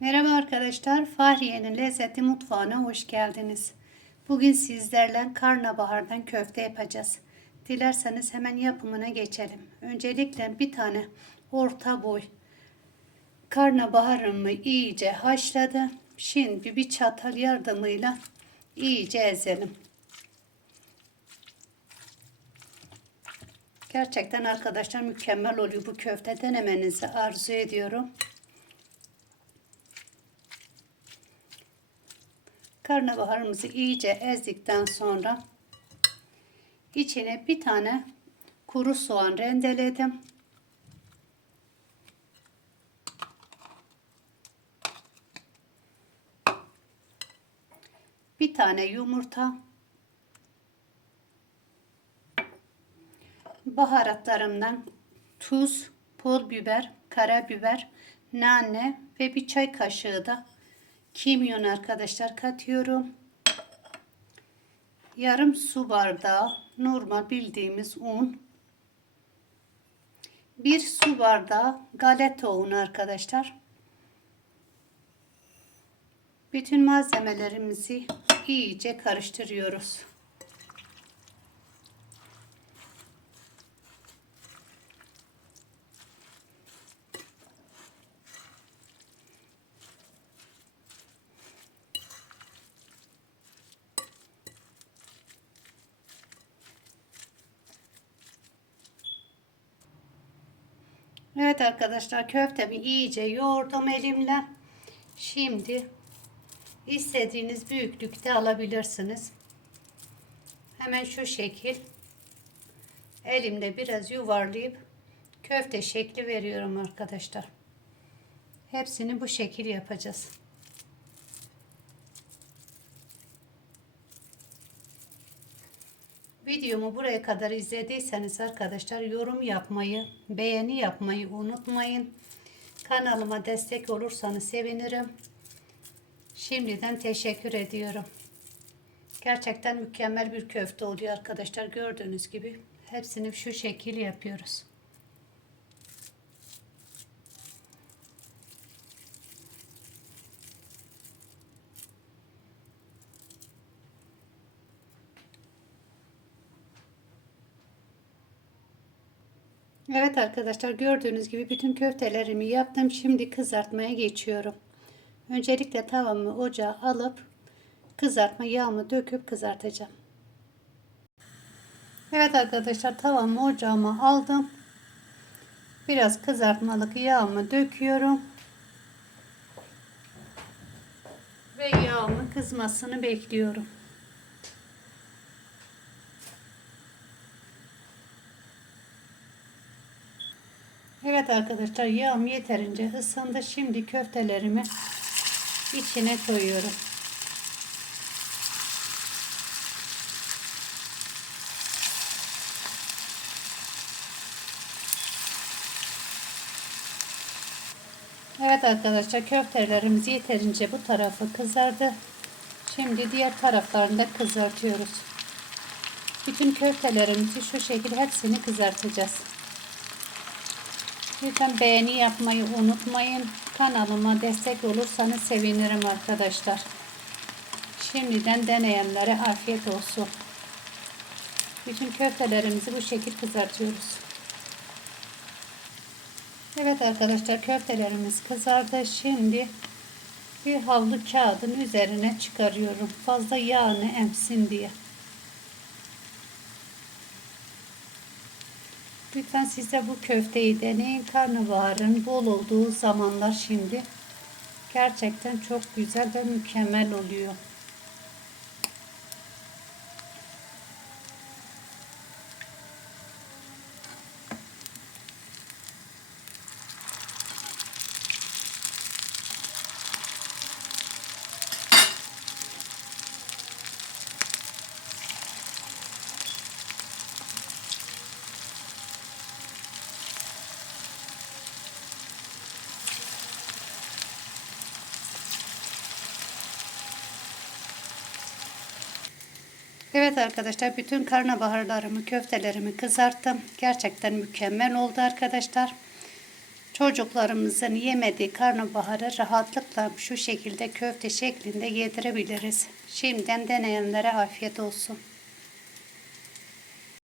Merhaba arkadaşlar, Fahriye'nin lezzetli mutfağına hoş geldiniz. Bugün sizlerle karnabahardan köfte yapacağız. Dilerseniz hemen yapımına geçelim. Öncelikle bir tane orta boy karnabaharımı iyice haşladım. Şimdi bir çatal yardımıyla iyice ezelim. Gerçekten arkadaşlar mükemmel oluyor bu köfte. Denemenizi arzu ediyorum. Karnabaharımızı iyice ezdikten sonra içine bir tane kuru soğan rendeledim. Bir tane yumurta. Baharatlarımdan tuz, pul biber, karabiber, nane ve bir çay kaşığı da kimyon arkadaşlar katıyorum. Yarım su bardağı normal bildiğimiz un. Bir su bardağı galeta unu arkadaşlar. Bütün malzemelerimizi iyice karıştırıyoruz. Evet arkadaşlar köftemi iyice yoğurdum elimle. Şimdi istediğiniz büyüklükte alabilirsiniz. Hemen şu şekil elimde biraz yuvarlayıp köfte şekli veriyorum arkadaşlar. Hepsini bu şekil yapacağız. Videomu buraya kadar izlediyseniz arkadaşlar yorum yapmayı, beğeni yapmayı unutmayın. Kanalıma destek olursanız sevinirim. Şimdiden teşekkür ediyorum. Gerçekten mükemmel bir köfte oluyor arkadaşlar. Gördüğünüz gibi hepsini şu şekil yapıyoruz. Evet arkadaşlar gördüğünüz gibi bütün köftelerimi yaptım. Şimdi kızartmaya geçiyorum. Öncelikle tavamı ocağa alıp kızartma yağımı döküp kızartacağım. Evet arkadaşlar tavamı ocağıma aldım. Biraz kızartmalık yağımı döküyorum. Ve yağımın kızmasını bekliyorum. Evet arkadaşlar yağım yeterince ısındı. Şimdi köftelerimi içine koyuyorum. Evet arkadaşlar köftelerimiz yeterince bu tarafı kızardı. Şimdi diğer taraflarını da kızartıyoruz. Bütün köftelerimizi şu şekilde hepsini kızartacağız. Lütfen beğeni yapmayı unutmayın. Kanalıma destek olursanız sevinirim arkadaşlar. Şimdiden deneyenlere afiyet olsun. Bütün köftelerimizi bu şekilde kızartıyoruz. Evet arkadaşlar köftelerimiz kızardı. Şimdi bir havlu kağıdın üzerine çıkarıyorum. Fazla yağını emsin diye. Lütfen siz de bu köfteyi deneyin. Karnabaharın bol olduğu zamanlar şimdi. Gerçekten çok güzel ve mükemmel oluyor. Evet arkadaşlar bütün karnabaharlarımı, köftelerimi kızarttım. Gerçekten mükemmel oldu arkadaşlar. Çocuklarımızın yemediği karnabaharı rahatlıkla şu şekilde köfte şeklinde yedirebiliriz. Şimdiden deneyenlere afiyet olsun.